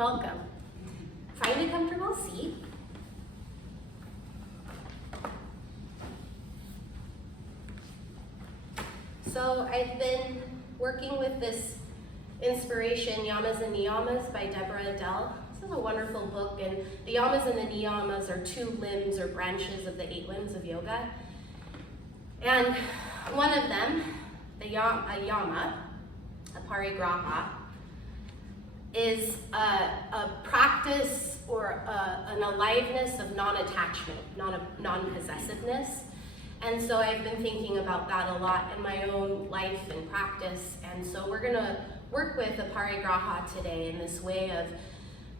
welcome. Find a comfortable seat. So I've been working with this inspiration, Yamas and Niyamas by Deborah Adele. This is a wonderful book, and the Yamas and the Niyamas are two limbs or branches of the 8 limbs of yoga. And one of them, a yama, Aparigraha, is a practice or an aliveness of non-attachment, non-possessiveness. And so I've been thinking about that a lot in my own life and practice. And so we're gonna work with Aparigraha today in this way of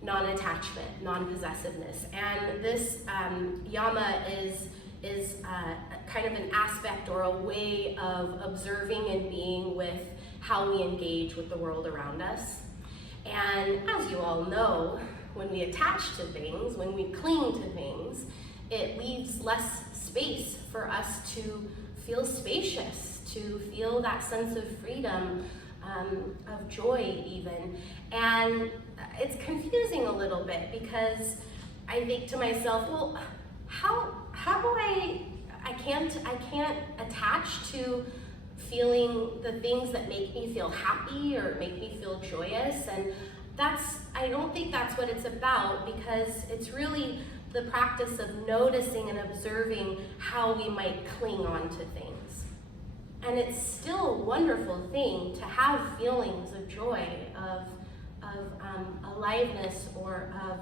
non-attachment, non-possessiveness. And this yama is kind of an aspect or a way of observing and being with how we engage with the world around us. And as you all know, when we attach to things, when we cling to things, it leaves less space for us to feel spacious, to feel that sense of freedom, of joy even. And it's confusing a little bit because I think to myself, well, how do I can't attach to feeling the things that make me feel happy or make me feel joyous. And I don't think that's what it's about, because it's really the practice of noticing and observing how we might cling on to things. And it's still a wonderful thing to have feelings of joy, of aliveness, or of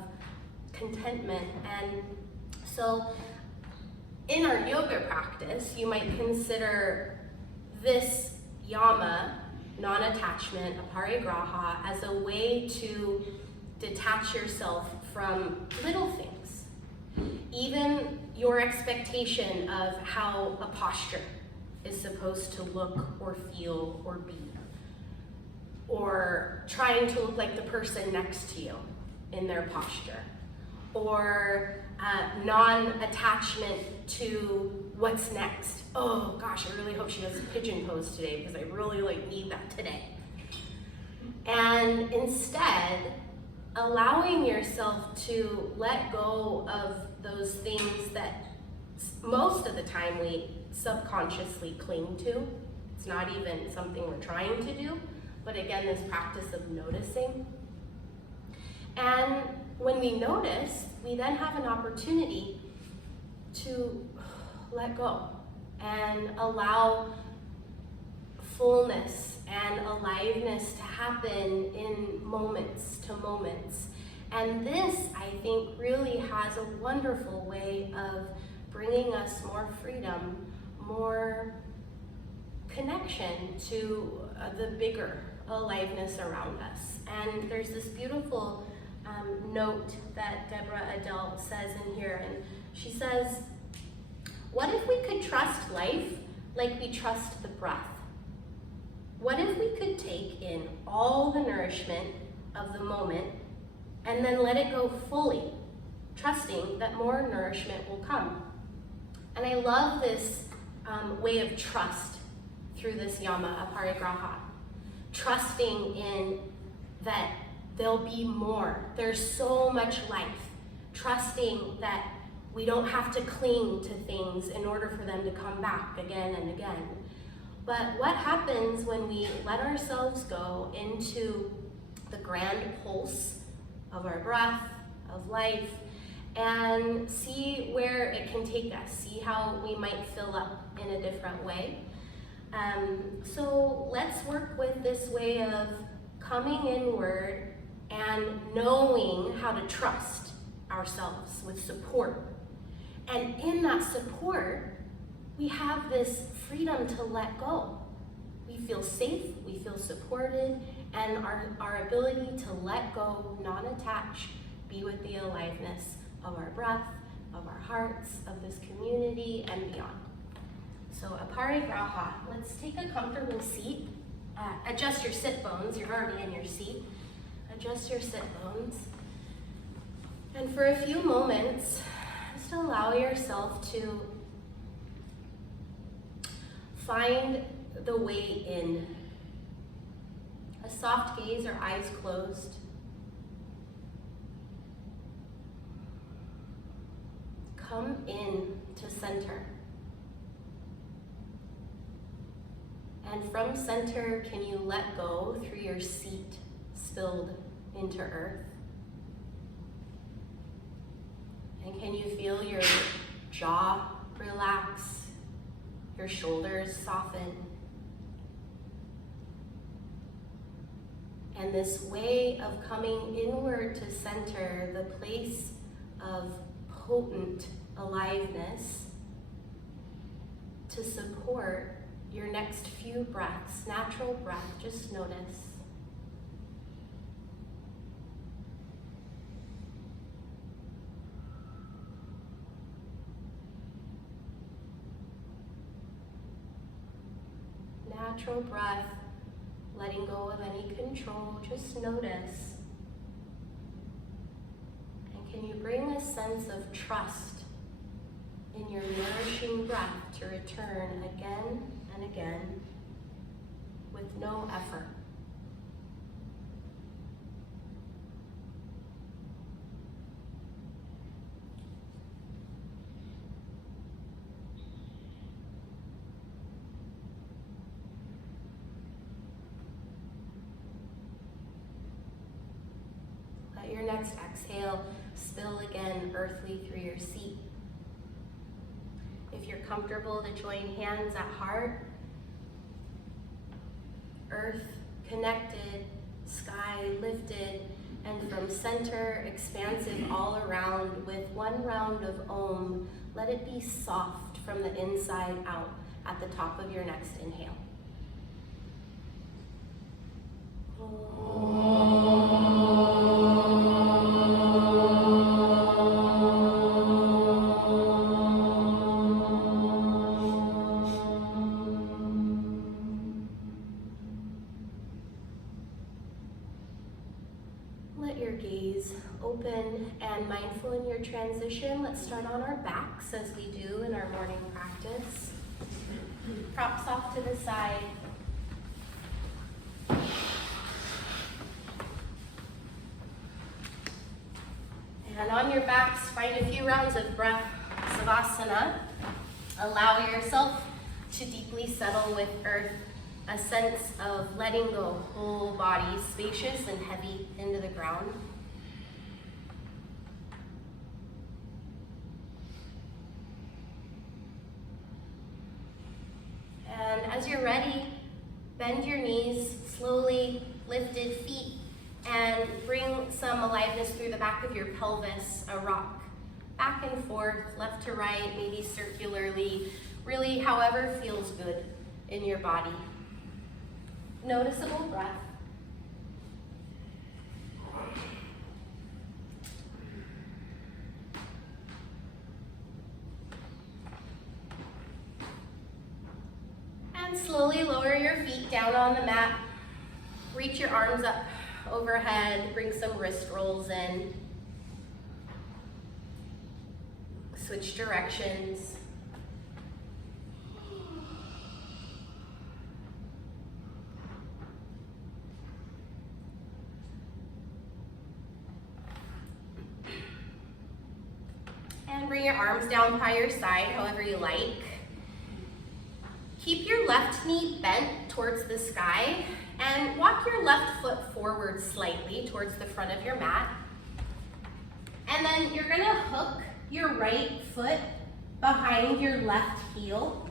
contentment. And so in our yoga practice, you might consider this yama, non-attachment, Aparigraha, as a way to detach yourself from little things. Even your expectation of how a posture is supposed to look or feel or be, or trying to look like the person next to you in their posture, or non-attachment to what's next. Oh gosh, I really hope she does a pigeon pose today because I really need that today. And instead, allowing yourself to let go of those things that most of the time we subconsciously cling to. It's not even something we're trying to do, but again, this practice of noticing. And when we notice, we then have an opportunity to let go and allow fullness and aliveness to happen in moments to moments. And this, I think, really has a wonderful way of bringing us more freedom, more connection to the bigger aliveness around us. And there's this beautiful note that Deborah Adele says in here, and she says, what if we could trust life like we trust the breath? What if we could take in all the nourishment of the moment and then let it go fully, trusting that more nourishment will come? And I love this way of trust through this yama, Aparigraha. Trusting in that there'll be more. There's so much life. Trusting that we don't have to cling to things in order for them to come back again and again. But what happens when we let ourselves go into the grand pulse of our breath, of life, and see where it can take us, see how we might fill up in a different way. So let's work with this way of coming inward and knowing how to trust ourselves with support. And in that support, we have this freedom to let go. We feel safe, we feel supported, and our ability to let go, not attach, be with the aliveness of our breath, of our hearts, of this community, and beyond. So Aparigraha, let's take a comfortable seat. Adjust your sit bones, you're already in your seat. Adjust your sit bones. And for a few moments, just allow yourself to find the way in. A soft gaze or eyes closed. come in to center. And from center, can you let go through your seat spilled into earth? And can you feel your jaw relax, your shoulders soften? And this way of coming inward to center, the place of potent aliveness, to support your next few breaths, natural breath, just notice. Natural breath, letting go of any control, just notice. And can you bring a sense of trust in your nourishing breath to return again and again with no effort? Let your next exhale spill again earthly through your seat. If you're comfortable to join hands at heart, earth connected, sky lifted, and from center expansive all around with one round of Om, let it be soft from the inside out at the top of your next inhale. Let your gaze open and mindful in your transition. Let's start on our backs as we do in our morning practice. Props off to the side. And on your backs, find a few rounds of breath, savasana. Allow yourself to deeply settle with earth, a sense of letting go, whole body spacious and heavy into the ground. And as you're ready, bend your knees, slowly lifted feet, and bring some aliveness through the back of your pelvis, a rock. Back and forth, left to right, maybe circularly, really however feels good in your body. Noticeable breath. And slowly lower your feet down on the mat. Reach your arms up overhead, bring some wrist rolls in. Switch directions. And bring your arms down by your side, however you like. Keep your left knee bent towards the sky and walk your left foot forward slightly towards the front of your mat. And then you're gonna hook your right foot behind your left heel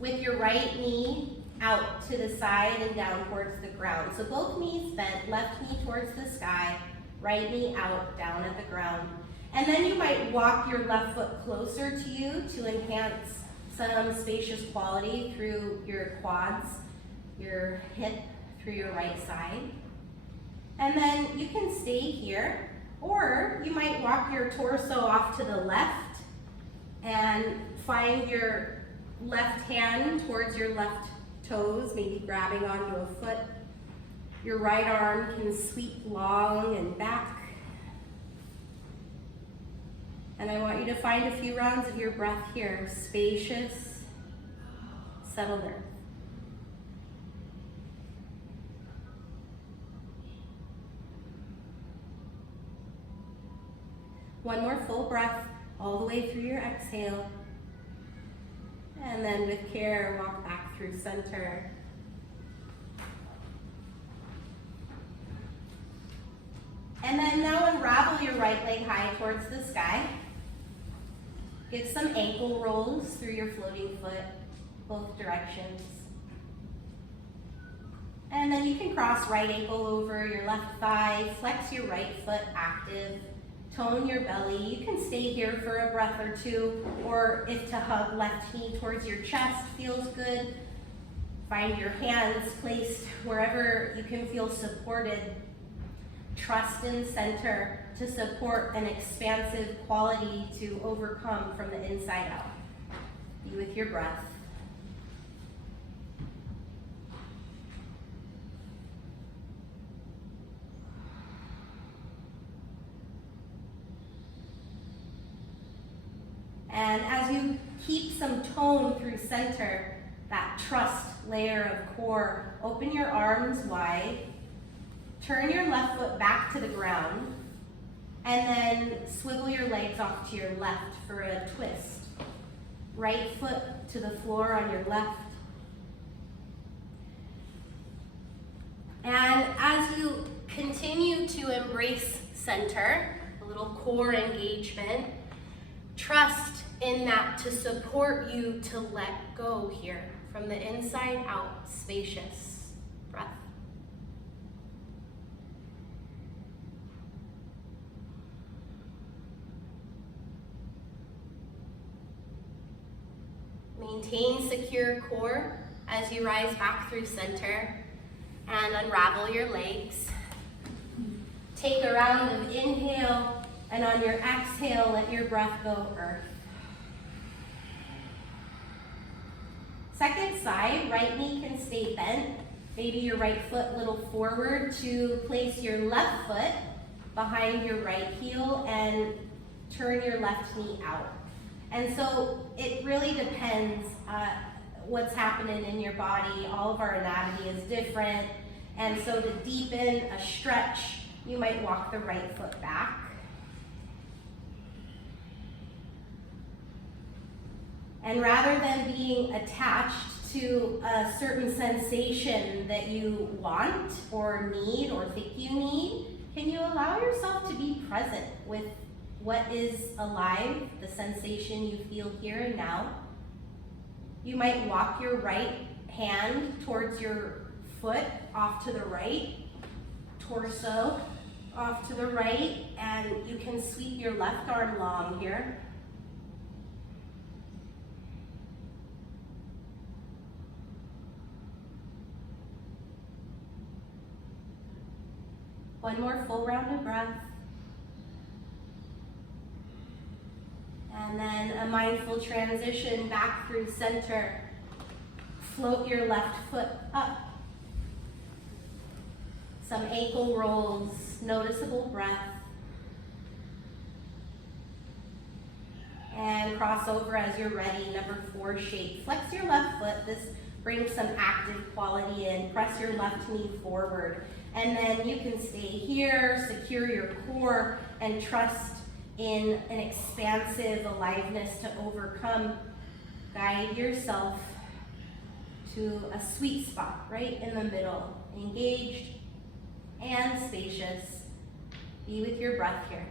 with your right knee out to the side and down towards the ground. So both knees bent, left knee towards the sky, right knee out, down at the ground. And then you might walk your left foot closer to you to enhance some spacious quality through your quads, your hip, through your right side. And then you can stay here, or you might walk your torso off to the left and find your left hand towards your left toes, maybe grabbing onto a foot. Your right arm can sweep long and back. And I want you to find a few rounds of your breath here, spacious, settled earth. One more full breath all the way through your exhale. And then with care, walk back through center. And then now unravel your right leg high towards the sky. Give some ankle rolls through your floating foot, both directions. And then you can cross right ankle over your left thigh, flex your right foot active, tone your belly. You can stay here for a breath or two, or if to hug left knee towards your chest feels good, find your hands placed wherever you can feel supported. Trust in center to support an expansive quality to overcome from the inside out. Be with your breath. And as you keep some tone through center, that trust layer of core, open your arms wide. Turn your left foot back to the ground, and then swivel your legs off to your left for a twist. Right foot to the floor on your left. And as you continue to embrace center, a little core engagement, trust in that to support you to let go here from the inside out, spacious breath. Maintain secure core as you rise back through center and unravel your legs. Take a round of inhale, and on your exhale, let your breath go earth. Second side, right knee can stay bent. Maybe your right foot a little forward to place your left foot behind your right heel and turn your left knee out. And so it really depends what's happening in your body. All of our anatomy is different. And so to deepen a stretch, you might walk the right foot back. And rather than being attached to a certain sensation that you want or need or think you need, can you allow yourself to be present with what is alive, the sensation you feel here and now? You might walk your right hand towards your foot off to the right, torso off to the right, and you can sweep your left arm long here. One more full round of breath. And then a mindful transition back through center. Float your left foot up. Some ankle rolls, noticeable breath. And cross over as you're ready, number 4 shape. Flex your left foot. This brings some active quality in. Press your left knee forward. And then you can stay here, secure your core, and trust in an expansive aliveness to overcome. Guide yourself to a sweet spot right in the middle. Engaged and spacious. Be with your breath here.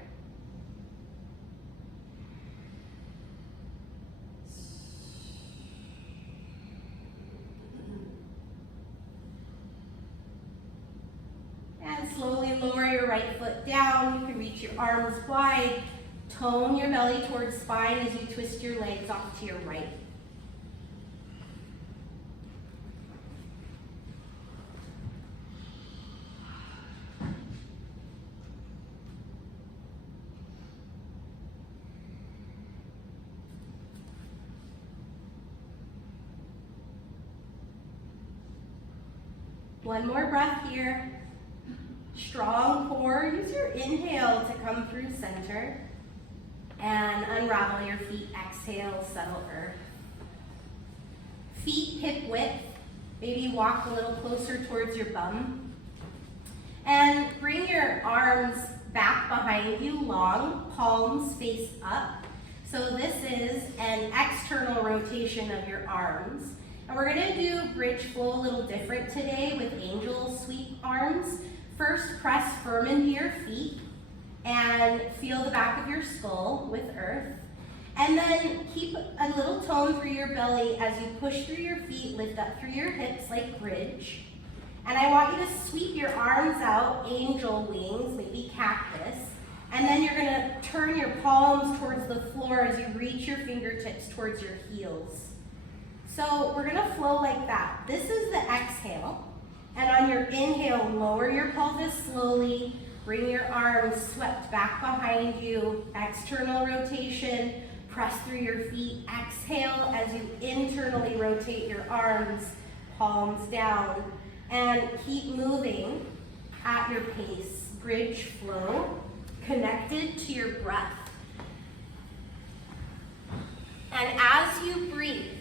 And slowly lower your right foot down. You can reach your arms wide. Tone your belly towards spine as you twist your legs off to your right. One more breath here. Strong core. Use your inhale to come through center. And unravel your feet. Exhale, settle earth. Feet hip width. Maybe walk a little closer towards your bum. And bring your arms back behind you, long, palms face up. So this is an external rotation of your arms. And we're gonna do bridge flow a little different today with angel sweep arms. First, press firm into your feet and feel the back of your skull with earth. And then keep a little tone through your belly as you push through your feet, lift up through your hips like bridge. And I want you to sweep your arms out, angel wings, maybe cactus. And then you're gonna turn your palms towards the floor as you reach your fingertips towards your heels. So we're gonna flow like that. This is the exhale. And on your inhale, lower your pelvis slowly, bring your arms swept back behind you, external rotation, press through your feet, exhale as you internally rotate your arms, palms down, and keep moving at your pace. Bridge flow, connected to your breath. And as you breathe,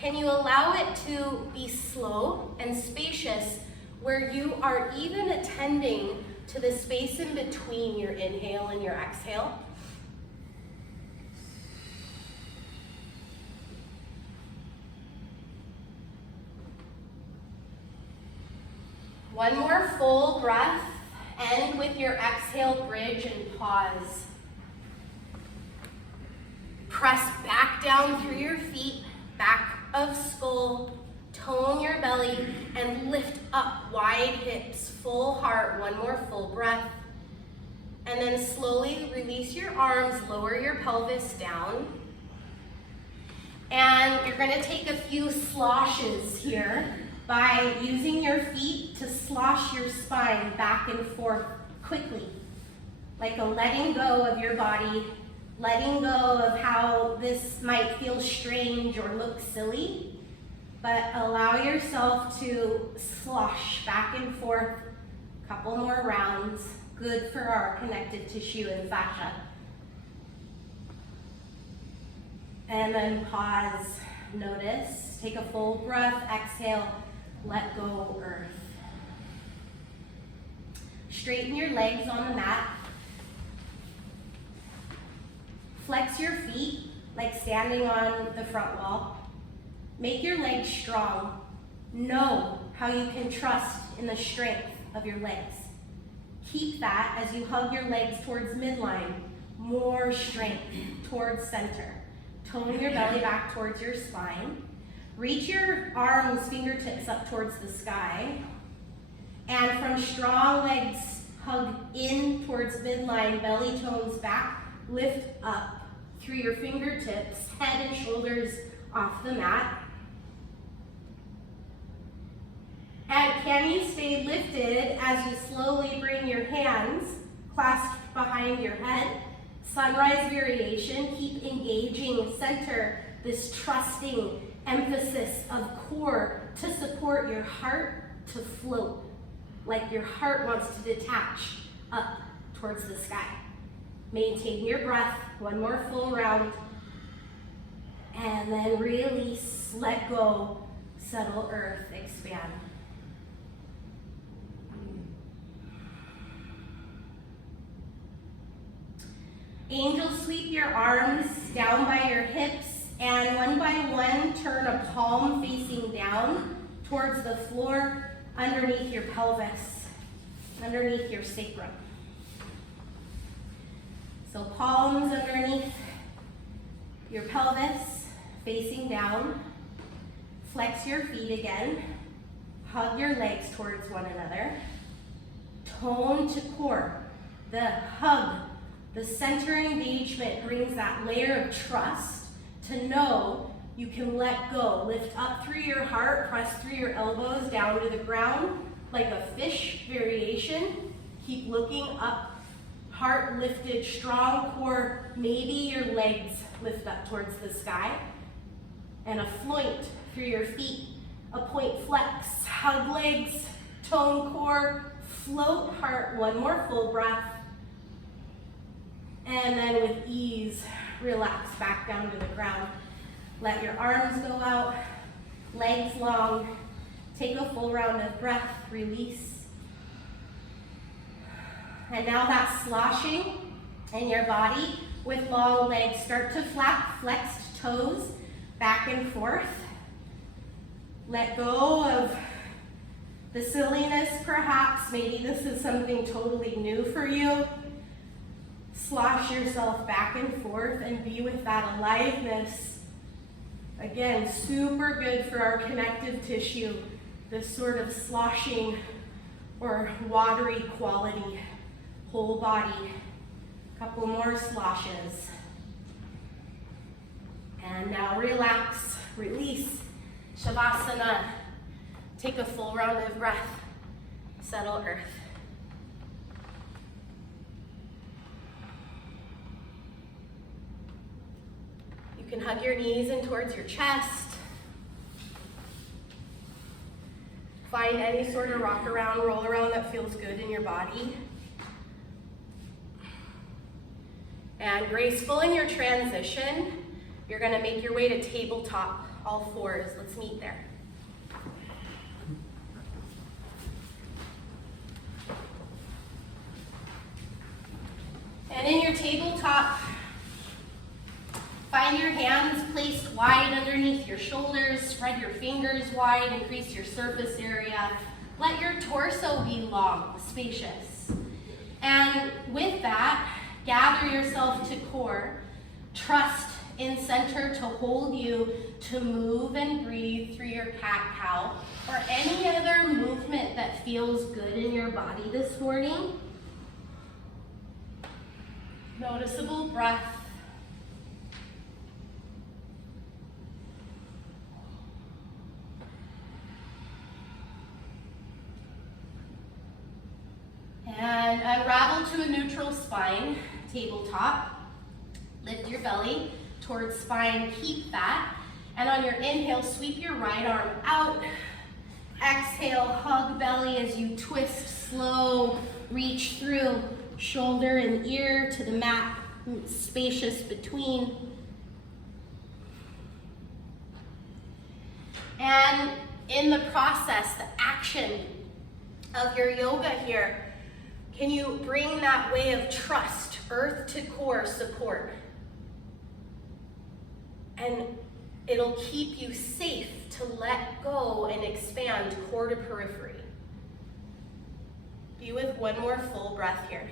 can you allow it to be slow and spacious where you are even attending to the space in between your inhale and your exhale? One more full breath. End with your exhale, bridge, and pause. Press back down through your feet, back of skull, tone your belly, and lift up wide hips, full heart. One more full breath. And then slowly release your arms, lower your pelvis down. And you're gonna take a few sloshes here by using your feet to slosh your spine back and forth quickly, like a letting go of your body, letting go of how this might feel strange or look silly, but allow yourself to slosh back and forth, a couple more rounds, good for our connective tissue and fascia. And then pause, notice, take a full breath, exhale, let go, earth. Straighten your legs on the mat. Flex your feet like standing on the front wall. Make your legs strong. Know how you can trust in the strength of your legs. Keep that as you hug your legs towards midline. More strength towards center. Tone your belly back towards your spine. Reach your arms, fingertips up towards the sky. And from strong legs, hug in towards midline, belly tones back, lift up through your fingertips, head and shoulders off the mat. And can you stay lifted as you slowly bring your hands clasped behind your head? Sunrise variation, keep engaging center, this trusting emphasis of core to support your heart to float, like your heart wants to detach up towards the sky. Maintain your breath, one more full round, and then release, let go, settle, earth, expand. Angel sweep your arms down by your hips, and one by one, turn a palm facing down towards the floor underneath your pelvis, underneath your sacrum. So palms underneath your pelvis, facing down. Flex your feet again. Hug your legs towards one another. Tone to core. The hug, the center engagement brings that layer of trust to know you can let go. Lift up through your heart, press through your elbows down to the ground like a fish variation. Keep looking up, heart lifted, strong core. Maybe your legs lift up towards the sky. And a float through your feet, a point flex, hug legs, tone core, float heart, one more full breath. And then with ease, relax back down to the ground. Let your arms go out, legs long. Take a full round of breath, release. And now that sloshing in your body with long legs. Start to flap flexed toes back and forth. Let go of the silliness perhaps. Maybe this is something totally new for you. Slosh yourself back and forth and be with that aliveness. Again, super good for our connective tissue, this sort of sloshing or watery quality. Whole body. Couple more sloshes. And now relax, release, savasana. Take a full round of breath. Settle earth. You can hug your knees in towards your chest. Find any sort of rock around, roll around that feels good in your body. And graceful in your transition, you're gonna make your way to tabletop, all fours. Let's meet there. And in your tabletop, find your hands placed wide underneath your shoulders, spread your fingers wide, increase your surface area. Let your torso be long, spacious. And with that, gather yourself to core. Trust in center to hold you to move and breathe through your cat-cow or any other movement that feels good in your body this morning. Noticeable breath. And unravel to a neutral spine, tabletop. Lift your belly towards spine, keep that. And on your inhale, sweep your right arm out. Exhale, hug belly as you twist, slow, reach through shoulder and ear to the mat, spacious between. And in the process, the action of your yoga here, can you bring that way of trust, earth to core support? And it'll keep you safe to let go and expand core to periphery. Be with one more full breath here.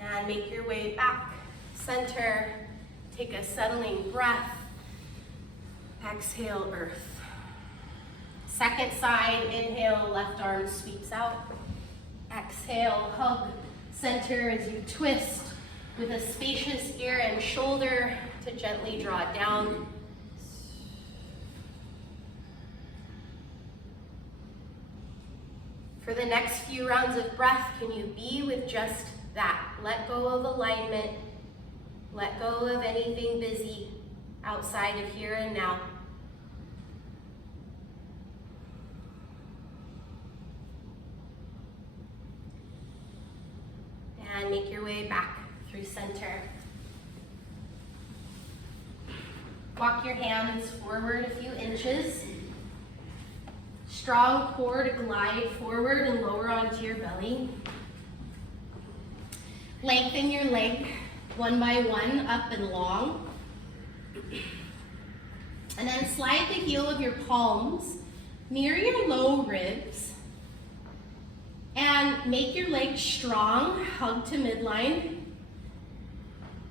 And make your way back, center, take a settling breath. Exhale, earth. Second side, inhale, left arm sweeps out. Exhale, hug, center as you twist with a spacious ear and shoulder to gently draw it down. For the next few rounds of breath, can you be with just that? Let go of alignment. Let go of anything busy outside of here and now. And make your way back through center. Walk your hands forward a few inches. Strong core to glide forward and lower onto your belly. Lengthen your leg one by one, up and long. And then slide the heel of your palms near your low ribs. And make your legs strong, hug to midline.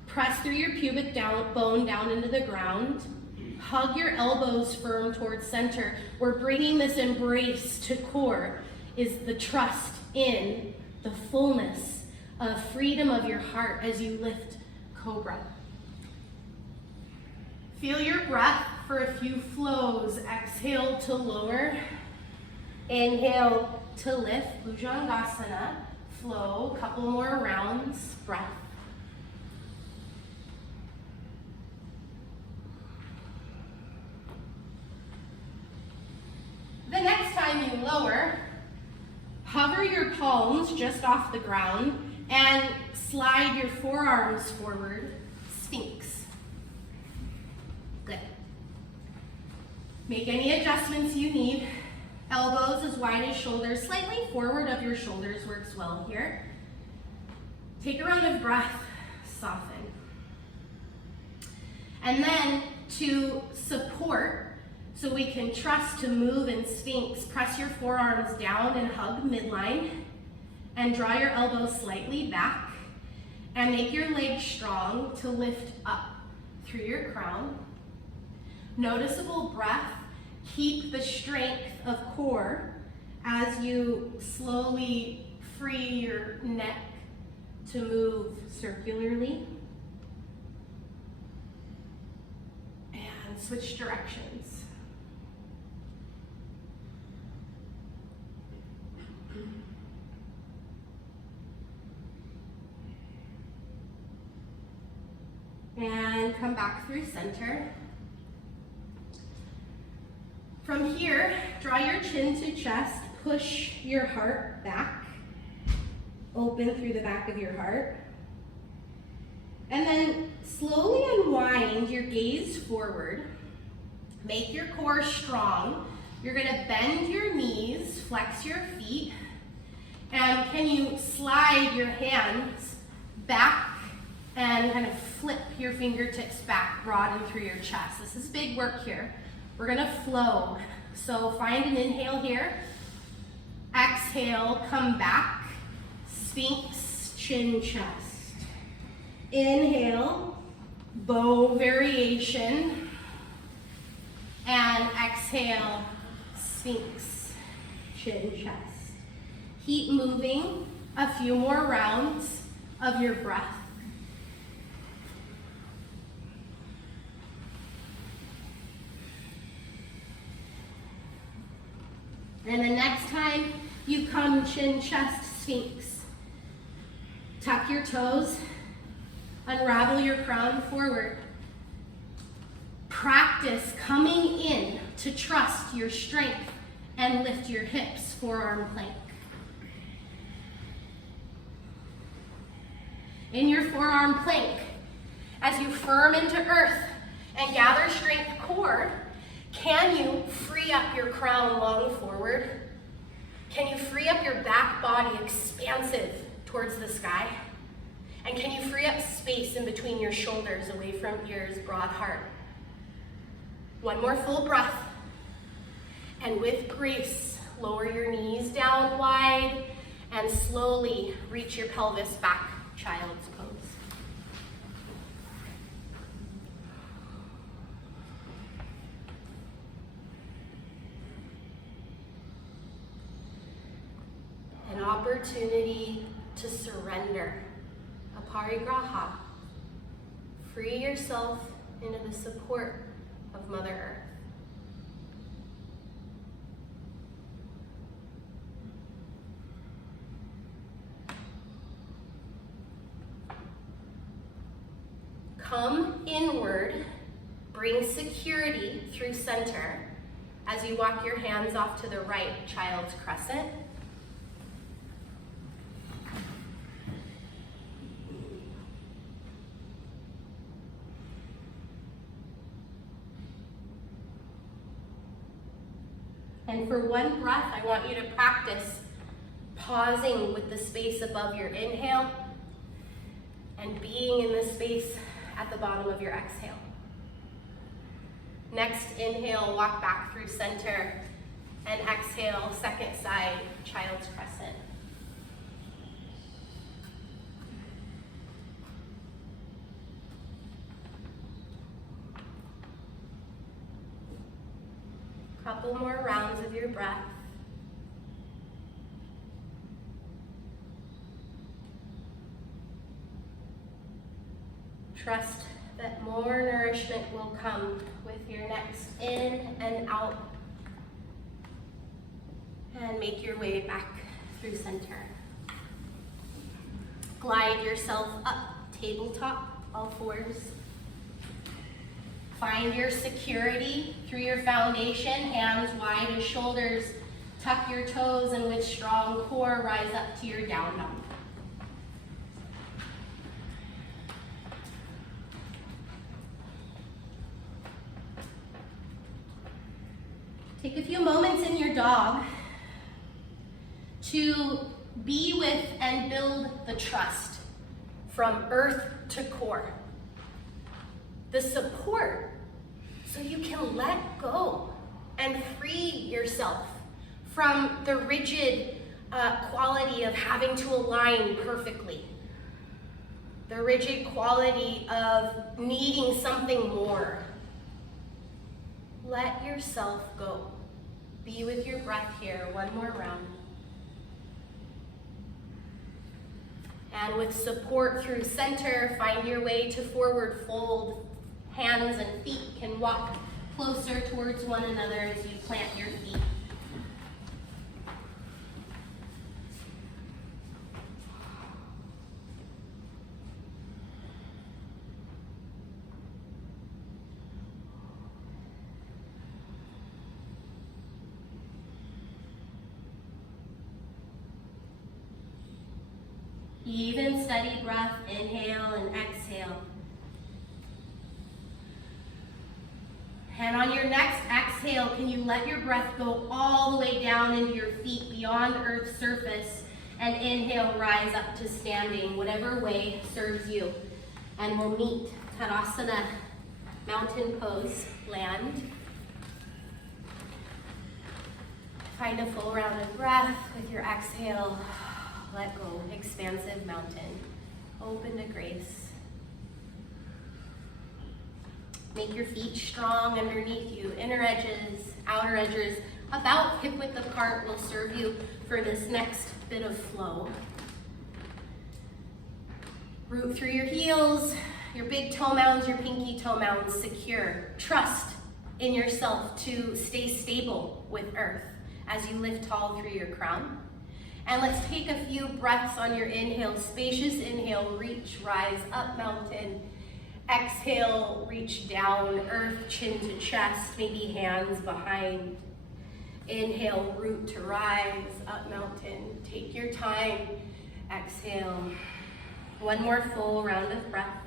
Press through your pubic bone down into the ground. Hug your elbows firm towards center. We're bringing this embrace to core, is the trust in the fullness of freedom of your heart as you lift cobra. Feel your breath for a few flows. Exhale to lower. Inhale to lift, Bhujangasana, flow, couple more rounds, breath. The next time you lower, hover your palms just off the ground and slide your forearms forward, Sphinx. Good. Make any adjustments you need. Elbows as wide as shoulders, slightly forward of your shoulders works well here. Take a round of breath, soften. And then to support, so we can trust to move in Sphinx, press your forearms down and hug midline, and draw your elbows slightly back, and make your legs strong to lift up through your crown. Noticeable breath. Keep the strength of core as you slowly free your neck to move circularly. And switch directions. And come back through center. From here, draw your chin to chest, push your heart back, open through the back of your heart. And then slowly unwind your gaze forward. Make your core strong. You're gonna bend your knees, flex your feet, and can you slide your hands back and kind of flip your fingertips back, broaden through your chest. This is big work here. We're gonna flow. So find an inhale here. Exhale, come back. Sphinx, chin, chest. Inhale, bow variation. And exhale, Sphinx, chin, chest. Keep moving a few more rounds of your breath. And the next time you come chin, chest, Sphinx, tuck your toes, unravel your crown forward. Practice coming in to trust your strength and lift your hips, forearm plank. In your forearm plank, as you firm into earth and gather strength core, can you free up your crown long forward? Can you free up your back body expansive towards the sky? And can you free up space in between your shoulders, away from ears, broad heart? One more full breath. And with grace, lower your knees down wide and slowly reach your pelvis back, child's pose. An opportunity to surrender. Aparigraha. Free yourself into the support of Mother Earth. Come inward, bring security through center as you walk your hands off to the right, child's crescent. And for one breath, I want you to practice pausing with the space above your inhale and being in the space at the bottom of your exhale. Next inhale, walk back through center, and exhale, second side, child's crescent. Couple more rounds of your breath. Trust that more nourishment will come with your next in and out. And make your way back through center. Glide yourself up, tabletop, all fours. Find your security through your foundation, hands wide as shoulders. Tuck your toes, and with strong core, rise up to your down dog. Take a few moments in your your dog to be with and build the trust from earth to core. The support so you can let go and free yourself from the rigid quality of having to align perfectly. The rigid quality of needing something more. Let yourself go. Be with your breath here, one more round. And with support through center, find your way to forward fold. Hands and feet can walk closer towards one another as you plant your feet. Even steady breath, inhale and exhale. And on your next exhale, can you let your breath go all the way down into your feet beyond Earth's surface, and inhale, rise up to standing, whatever way serves you. And we'll meet Tadasana, mountain pose, land. Find a full round of breath with your exhale. Let go, expansive mountain, open to grace. Make your feet strong underneath you, inner edges, outer edges, about hip width apart will serve you for this next bit of flow. Root through your heels, your big toe mounds, your pinky toe mounds, secure. Trust in yourself to stay stable with earth as you lift tall through your crown. And let's take a few breaths on your inhale. Spacious inhale, reach, rise up mountain. Exhale, reach down, earth, chin to chest, maybe hands behind. Inhale, root to rise, up mountain. Take your time. Exhale. One more full round of breath.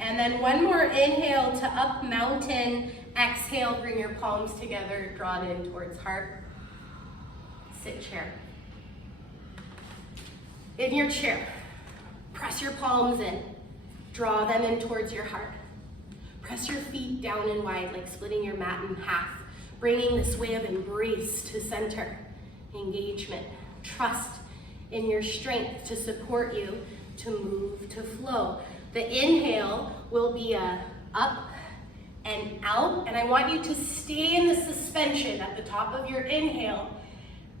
And then one more inhale to up mountain. Exhale, bring your palms together, draw it in towards heart. Sit chair. In your chair, press your palms in. Draw them in towards your heart. Press your feet down and wide, like splitting your mat in half, bringing this way of embrace to center. Engagement. Trust in your strength to support you to move, to flow. The inhale will be a up and out, and I want you to stay in the suspension at the top of your inhale.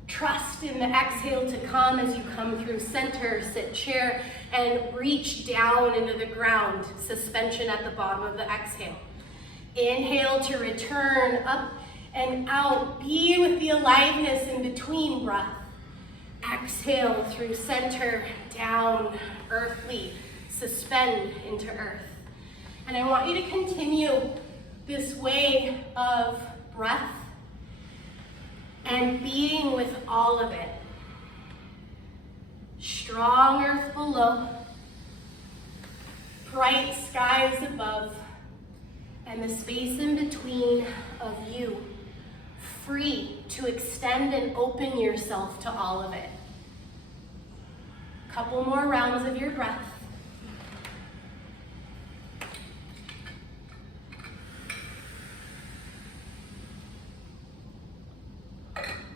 Trust in the exhale to come as you come through center, sit chair, and reach down into the ground. Suspension at the bottom of the exhale. Inhale to return up and out. Be with the aliveness in between breath. Exhale through center, down, earthly. Suspend into earth. And I want you to continue this way of breath and being with all of it. Strong earth below, bright skies above, and the space in between of you, free to extend and open yourself to all of it. Couple more rounds of your breath.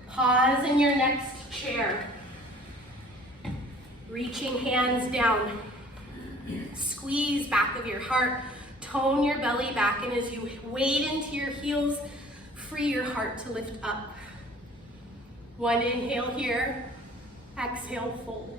Pause in your next chair. Reaching hands down. Squeeze back of your heart. Tone your belly back, and as you wade into your heels, free your heart to lift up. One inhale here. Exhale, fold.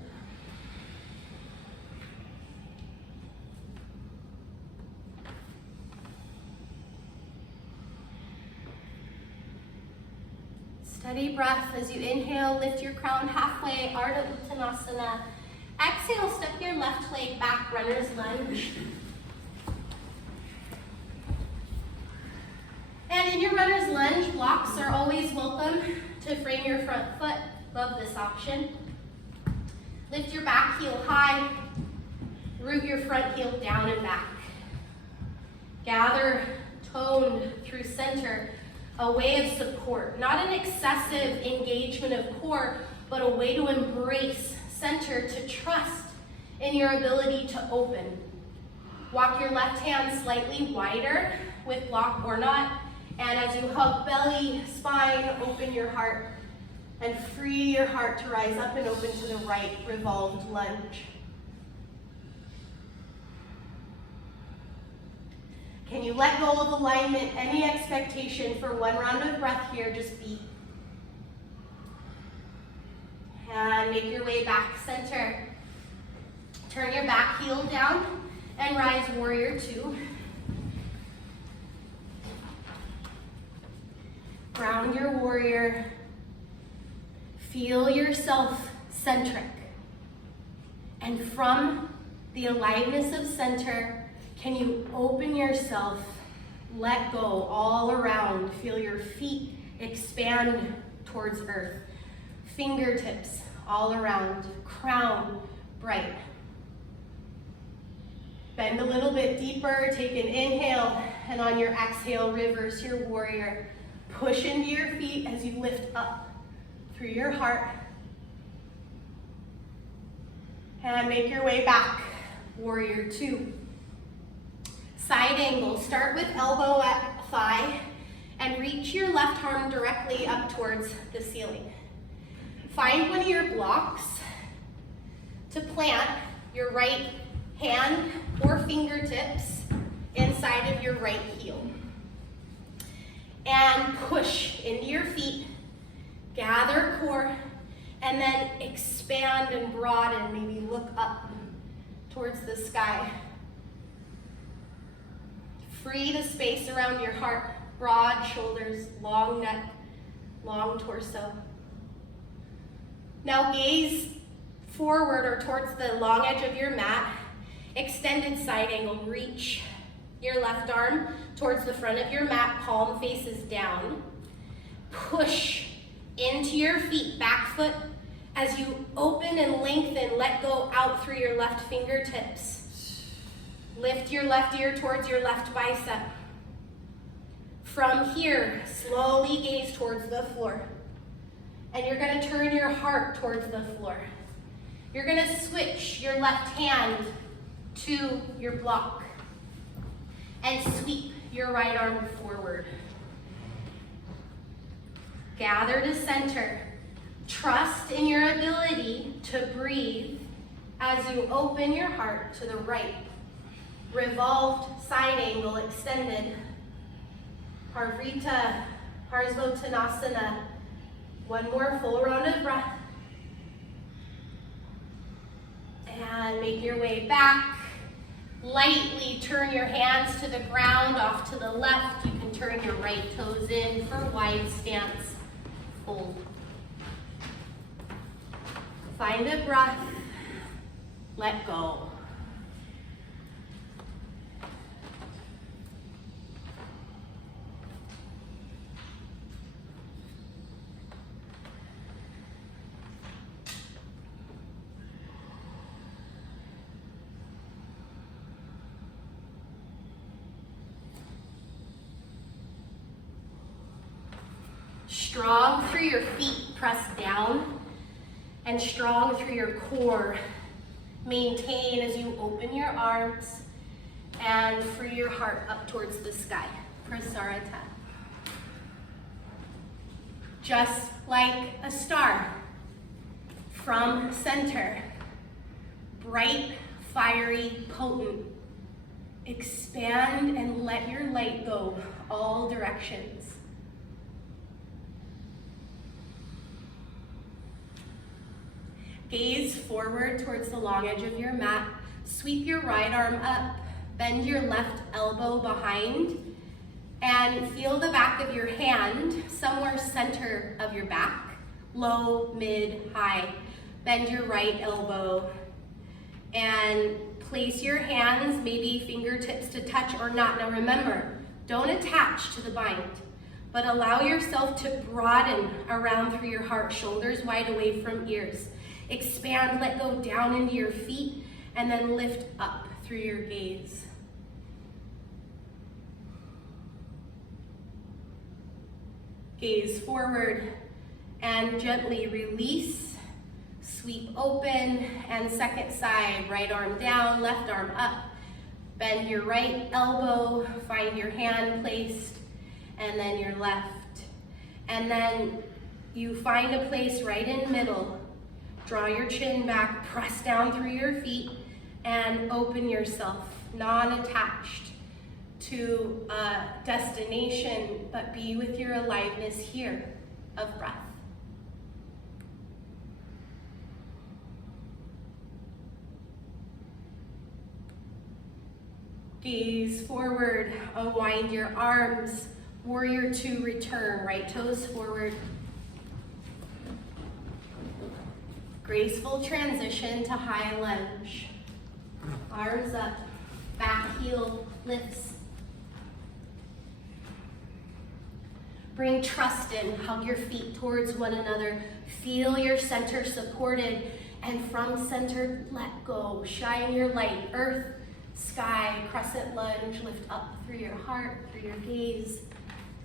Steady breath as you inhale, lift your crown halfway, Ardha Uttanasana. Exhale, step your left leg back, runner's lunge. And in your runner's lunge, blocks are always welcome to frame your front foot. Love this option. Lift your back heel high, root your front heel down and back. Gather tone through center, a way of support, not an excessive engagement of core, but a way to embrace center, to trust in your ability to open. Walk your left hand slightly wider with block or not, and as you hug belly, spine, open your heart, and free your heart to rise up and open to the right, revolved lunge. Can you let go of alignment, any expectation for one round of breath here? Just be. And make your way back, center. Turn your back heel down and rise, warrior two. Ground your warrior. Feel yourself centric. And from the aliveness of center, can you open yourself, let go all around, feel your feet expand towards earth, fingertips all around, crown bright. Bend a little bit deeper, take an inhale, and on your exhale, reverse your warrior. Push into your feet as you lift up through your heart. And make your way back, warrior two. Side angle, start with elbow at thigh and reach your left arm directly up towards the ceiling. Find one of your blocks to plant your right hand or fingertips inside of your right heel. And push into your feet, gather core, and then expand and broaden, maybe look up towards the sky. Free the space around your heart, broad shoulders, long neck, long torso. Now gaze forward or towards the long edge of your mat, extended side angle, reach your left arm towards the front of your mat, palm faces down. Push into your feet, back foot, as you open and lengthen, let go out through your left fingertips. Lift your left ear towards your left bicep. From here, slowly gaze towards the floor. And you're gonna turn your heart towards the floor. You're gonna switch your left hand to your block and sweep your right arm forward. Gather to center. Trust in your ability to breathe as you open your heart to the right. Revolved side angle extended. Parvrita, Parsvottanasana. One more full round of breath. And make your way back. Lightly turn your hands to the ground, off to the left. You can turn your right toes in for wide stance. Fold. Find a breath. Let go. Strong through your feet, press down, and strong through your core. Maintain as you open your arms and free your heart up towards the sky. Prasarita. Just like a star, from center, bright, fiery, potent. Expand and let your light go all directions. Gaze forward towards the long edge of your mat. Sweep your right arm up. Bend your left elbow behind. And feel the back of your hand somewhere center of your back. Low, mid, high. Bend your right elbow. And place your hands, maybe fingertips to touch or not. Now remember, don't attach to the bind, but allow yourself to broaden around through your heart, shoulders wide away from ears. Expand, let go down into your feet, and then lift up through your gaze. Gaze forward and gently release. Sweep open and second side, right arm down, left arm up. Bend your right elbow, find your hand placed, and then your left. And then you find a place right in the middle. Draw your chin back, press down through your feet, and open yourself, non-attached to a destination, but be with your aliveness here of breath. Gaze forward, unwind your arms. Warrior two, return, right toes forward. Graceful transition to high lunge. Arms up, back heel lifts. Bring trust in, hug your feet towards one another. Feel your center supported, and from center, let go. Shine your light, earth, sky, crescent lunge, lift up through your heart, through your gaze.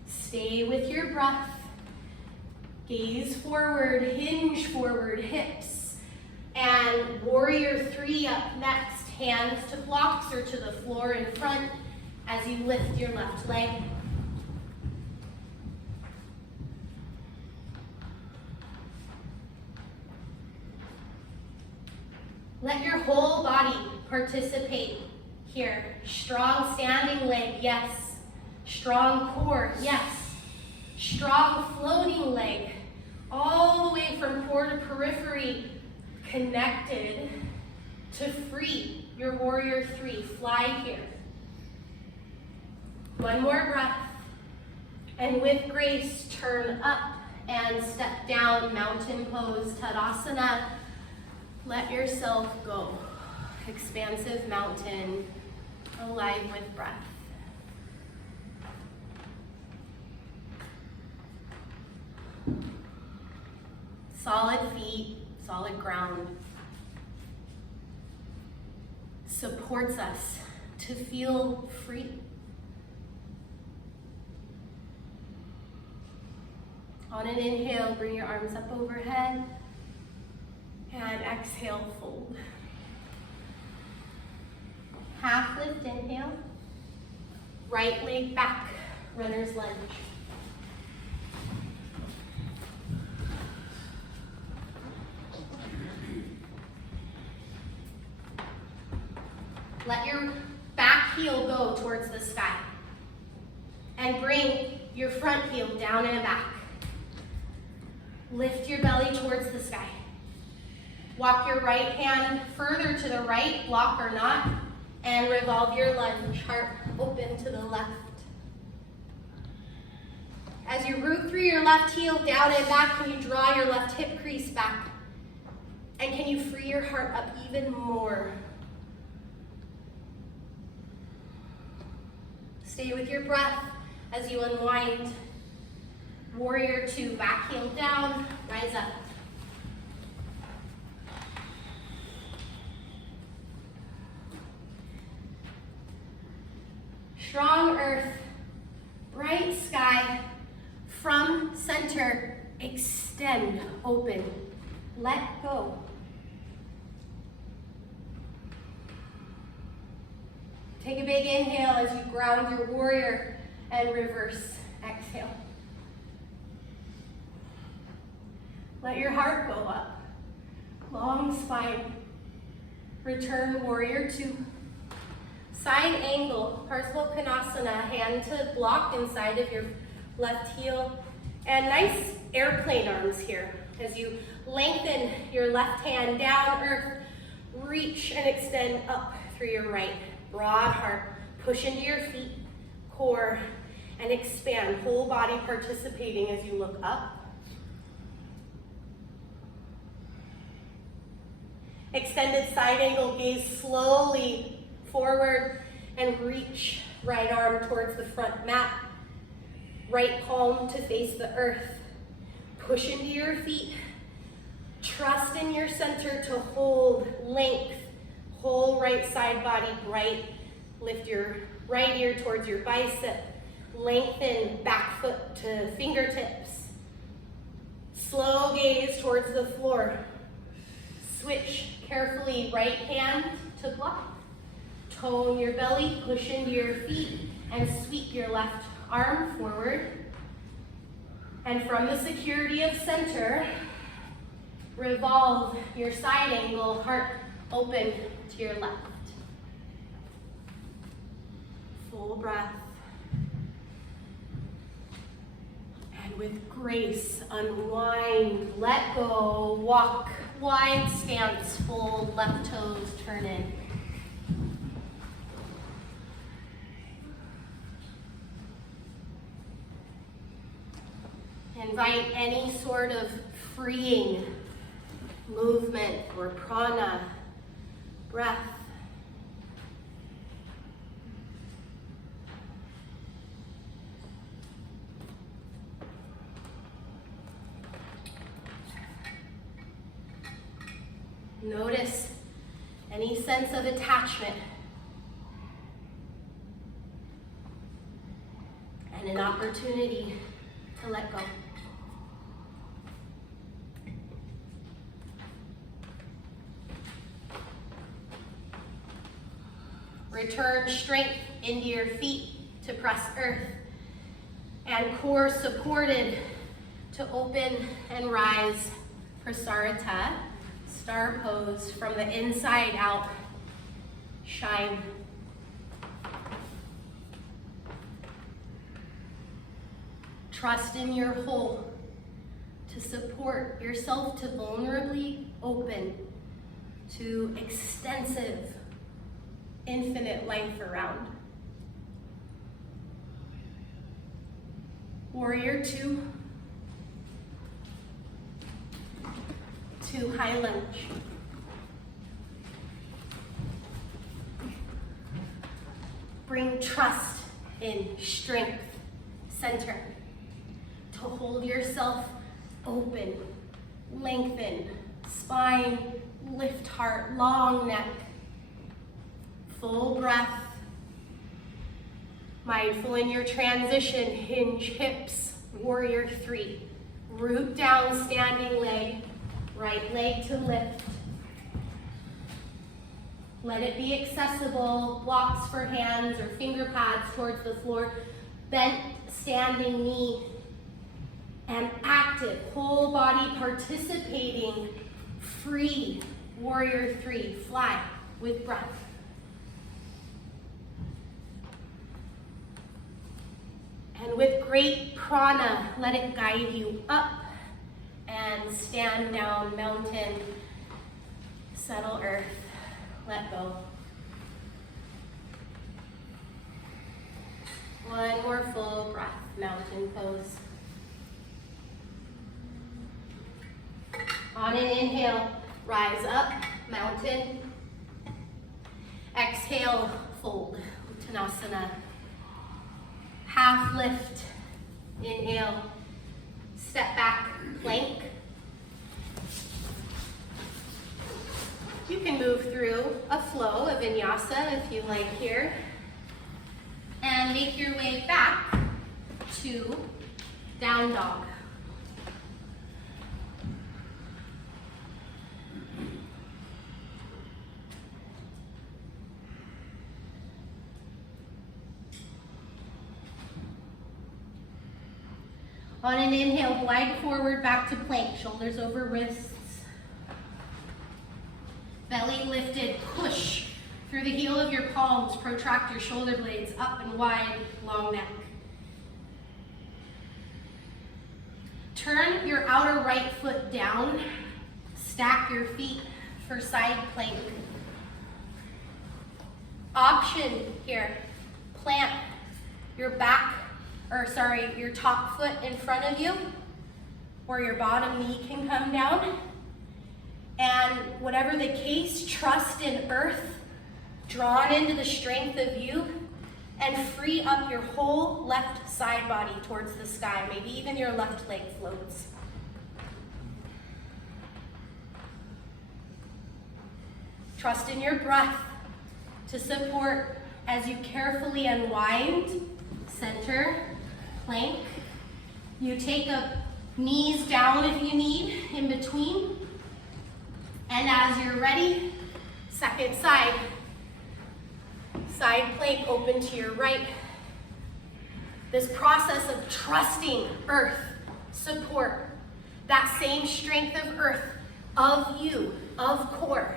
Stay with your breath. Gaze forward, hinge forward, hips. And warrior three up next. Hands to blocks or to the floor in front as you lift your left leg. Let your whole body participate here. Strong standing leg, yes. Strong core, yes. Strong floating leg, all the way from core to periphery, connected to free your warrior three. Fly here. One more breath. And with grace, turn up and step down, mountain pose, Tadasana. Let yourself go. Expansive mountain, alive with breath. Solid feet, solid ground. Supports us to feel free. On an inhale, bring your arms up overhead. And exhale, fold. Half lift, inhale. Right leg back, runner's lunge. Let your back heel go towards the sky. And bring your front heel down and back. Lift your belly towards the sky. Walk your right hand further to the right, block or not, and revolve your lunge, heart open to the left. As you root through your left heel down and back, can you draw your left hip crease back? And can you free your heart up even more? Stay with your breath as you unwind. Warrior two, back heel down, rise up. Strong earth, bright sky, from center, extend, open, let go. Take a big inhale as you ground your warrior and reverse exhale. Let your heart go up, long spine. Return warrior two. Side angle, Parsvakonasana, hand to block inside of your left heel. And nice airplane arms here. As you lengthen your left hand down, earth, reach and extend up through your right. Broad heart, push into your feet, core, and expand. Whole body participating as you look up. Extended side angle, gaze slowly forward and reach right arm towards the front mat. Right palm to face the earth. Push into your feet. Trust in your center to hold length. Whole right side body bright. Lift your right ear towards your bicep. Lengthen back foot to fingertips. Slow gaze towards the floor. Switch carefully, right hand to block. Tone your belly, push into your feet, and sweep your left arm forward. And from the security of center, revolve your side angle, heart open to your left. Full breath. And with grace, unwind, let go, walk, wide stance, fold, left toes, turn in. Invite any sort of freeing movement or prana, breath. Notice any sense of attachment and an opportunity to let go. Return strength into your feet to press earth, and core supported to open and rise for Prasarita, star pose from the inside out. Shine. Trust in your whole to support yourself to vulnerably open to extensive, infinite life around. Warrior two, to high lunge. Bring trust in strength, center, to hold yourself open, lengthen, spine, lift heart, long neck, full breath. Mindful in your transition, hinge hips, warrior three. Root down, standing leg, right leg to lift. Let it be accessible, blocks for hands or finger pads towards the floor, bent standing knee, and active, whole body participating, free, warrior three, fly with breath. And with great prana, let it guide you up and stand down, mountain, settle earth, let go. One more full breath, mountain pose. On an inhale, rise up, mountain. Exhale, fold, Uttanasana. Half lift, inhale, step back, plank. You can move through a flow of vinyasa if you like here. And make your way back to down dog. On an inhale, glide forward back to plank, shoulders over wrists. Belly lifted, push through the heel of your palms, protract your shoulder blades up and wide, long neck. Turn your outer right foot down, stack your feet for side plank. Option here, plant your your top foot in front of you, or your bottom knee can come down. And whatever the case, trust in earth, drawn into the strength of you, and free up your whole left side body towards the sky. Maybe even your left leg floats. Trust in your breath to support as you carefully unwind center, plank. You take up knees down if you need, in between. And as you're ready, second side. Side plank open to your right. This process of trusting earth, support, that same strength of earth, of you, of core,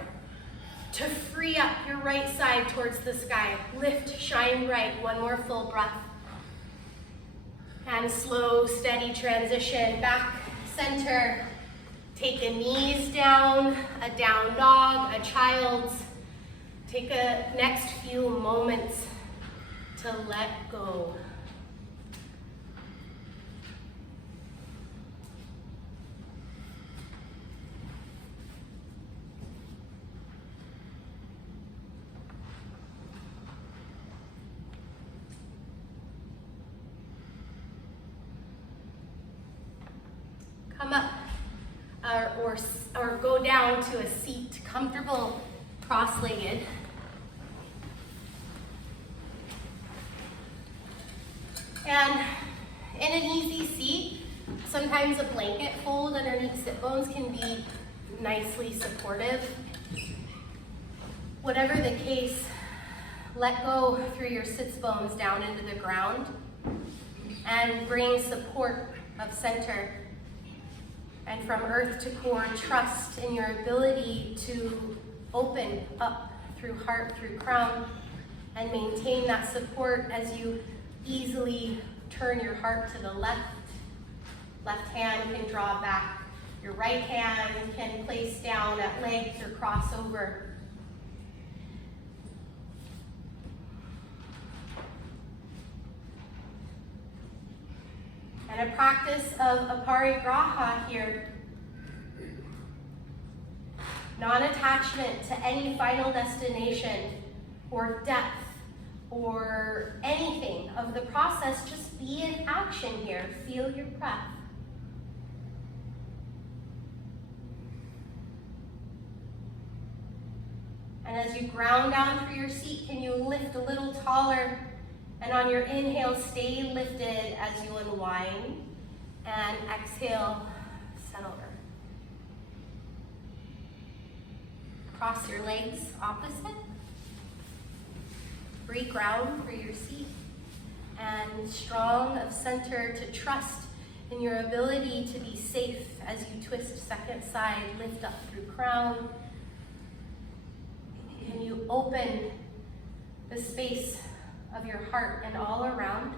to free up your right side towards the sky. Lift, shine bright. One more full breath. And slow, steady transition. Back, center. Take the knees down, a down dog, a child's. Take a next few moments to let go. Come up or go down to a seat, comfortable, cross-legged. And in an easy seat, sometimes a blanket fold underneath sit bones can be nicely supportive. Whatever the case, let go through your sits bones down into the ground and bring support of center. And from earth to core, trust in your ability to open up through heart, through crown, and maintain that support as you easily turn your heart to the left. Left hand can draw back. Your right hand can place down at legs or cross over. And a practice of Aparigraha here. Non-attachment to any final destination or depth or anything of the process. Just be in action here. Feel your breath. And as you ground down through your seat, can you lift a little taller? And on your inhale, stay lifted as you unwind. And exhale, settle over. Cross your legs opposite. Re-ground for your seat. And strong of center to trust in your ability to be safe as you twist second side, lift up through crown. Can you open the space of your heart and all around?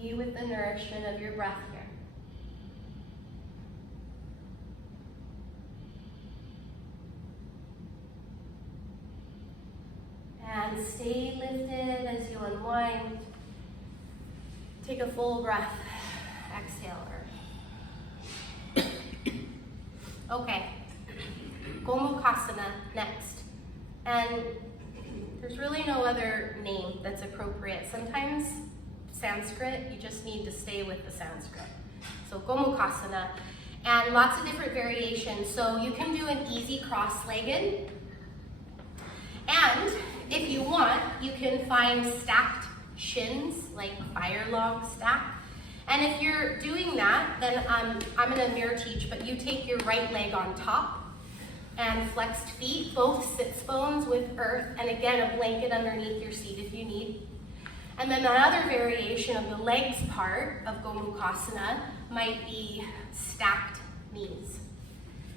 Be with the nourishment of your breath here. And stay lifted as you unwind. Take a full breath. Exhale. Okay, Gomukhasana next. And there's really no other name that's appropriate. Sometimes Sanskrit, you just need to stay with the Sanskrit. So Gomukhasana, and lots of different variations. So you can do an easy cross-legged. And if you want, you can find stacked shins, like fire log stack. And if you're doing that, then I'm gonna mirror teach, but you take your right leg on top and flexed feet, both sits bones with earth, and again, a blanket underneath your seat if you need. And then another variation of the legs part of Gomukhasana might be stacked knees.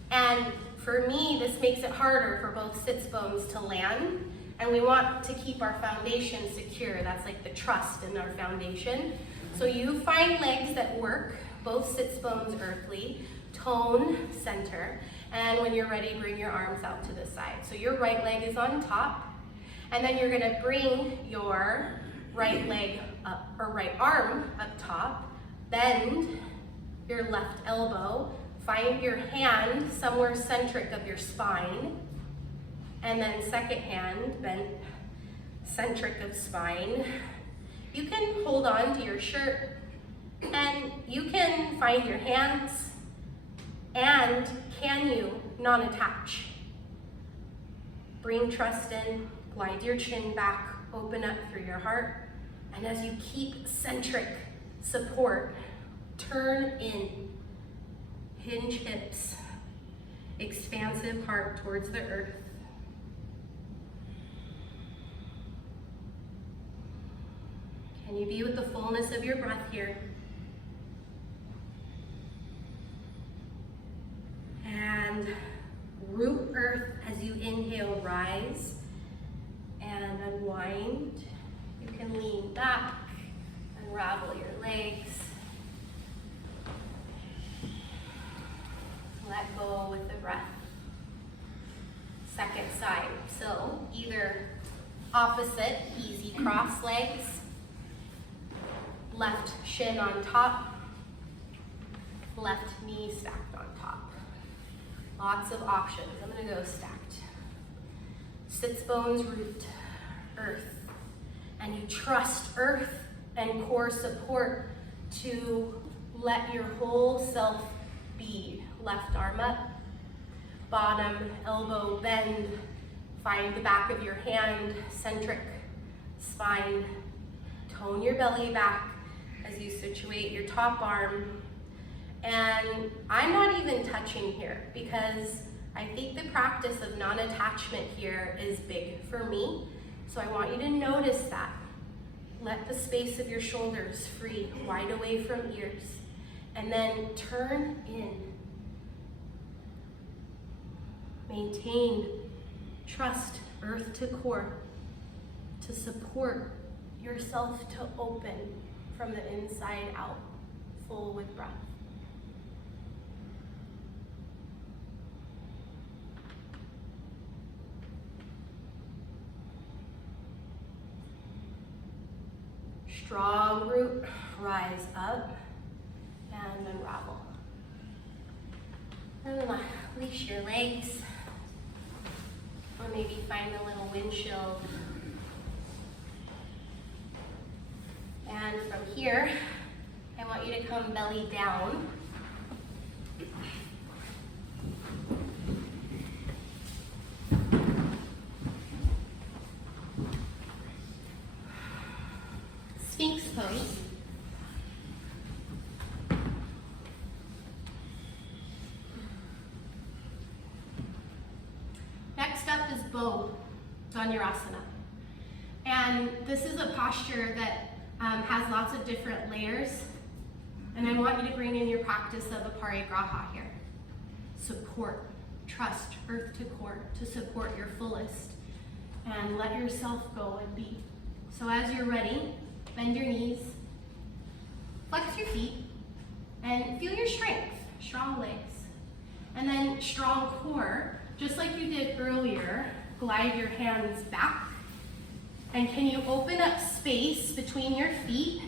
And for me, this makes it harder for both sits bones to land, and we want to keep our foundation secure. That's like the trust in our foundation. So you find legs that work, both sits bones earthly, tone center, and when you're ready, bring your arms out to the side. So your right leg is on top, and then you're gonna bring your right leg up, or right arm up top, bend your left elbow, find your hand somewhere centric of your spine, and then second hand, bend centric of spine. You can hold on to your shirt, and you can find your hands And can you non-attach? Bring trust in, glide your chin back, open up through your heart. And as you keep centric support, turn in, hinge hips, expansive heart towards the earth. Can you be with the fullness of your breath here? And root earth as you inhale, rise and unwind. You can lean back, unravel your legs. Let go with the breath. Second side, so either opposite, easy cross legs, left shin on top, left knee stacked on top. Lots of options. I'm gonna go stacked. Sits bones, root, earth. And you trust earth and core support to let your whole self be. Left arm up, bottom elbow bend, find the back of your hand, centric spine. Tone your belly back as you situate your top arm. And I'm not even touching here because I think the practice of non-attachment here is big for me. So I want you to notice that. Let the space of your shoulders free, wide away from ears. And then turn in. Maintain, trust earth to core to support yourself to open from the inside out, full with breath. Strong root, rise up and unravel. And unleash your legs, or maybe find a little windshield. And from here, I want you to come belly down. Sphinx pose. Next up is bow, Dhanurasana. And this is a posture that has lots of different layers. And I want you to bring in your practice of Aparigraha here. Support, trust, earth to core, to support your fullest. And let yourself go and be. So as you're ready, bend your knees, flex your feet, and feel your strength, strong legs. And then strong core, just like you did earlier, glide your hands back. And can you open up space between your feet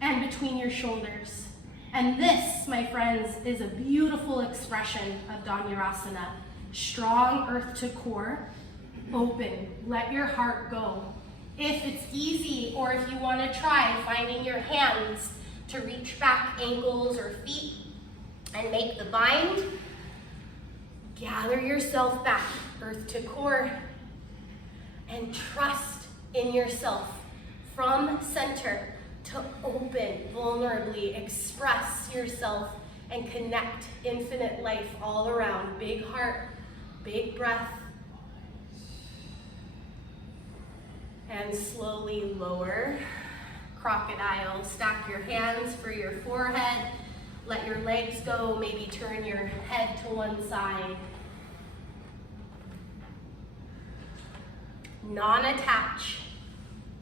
and between your shoulders? And this, my friends, is a beautiful expression of Dhanurasana. Strong earth to core, open, let your heart go. If it's easy, or if you want to try finding your hands to reach back ankles or feet and make the bind, gather yourself back, earth to core, and trust in yourself from center to open, vulnerably express yourself and connect infinite life all around. Big heart, big breath. And slowly lower, crocodile. Stack your hands for your forehead. Let your legs go, maybe turn your head to one side. Non-attach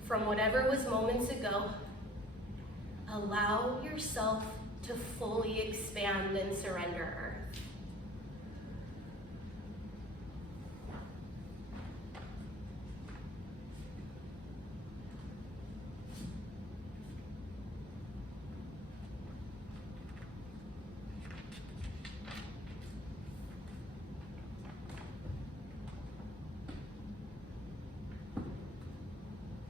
from whatever was moments ago. Allow yourself to fully expand and surrender earth.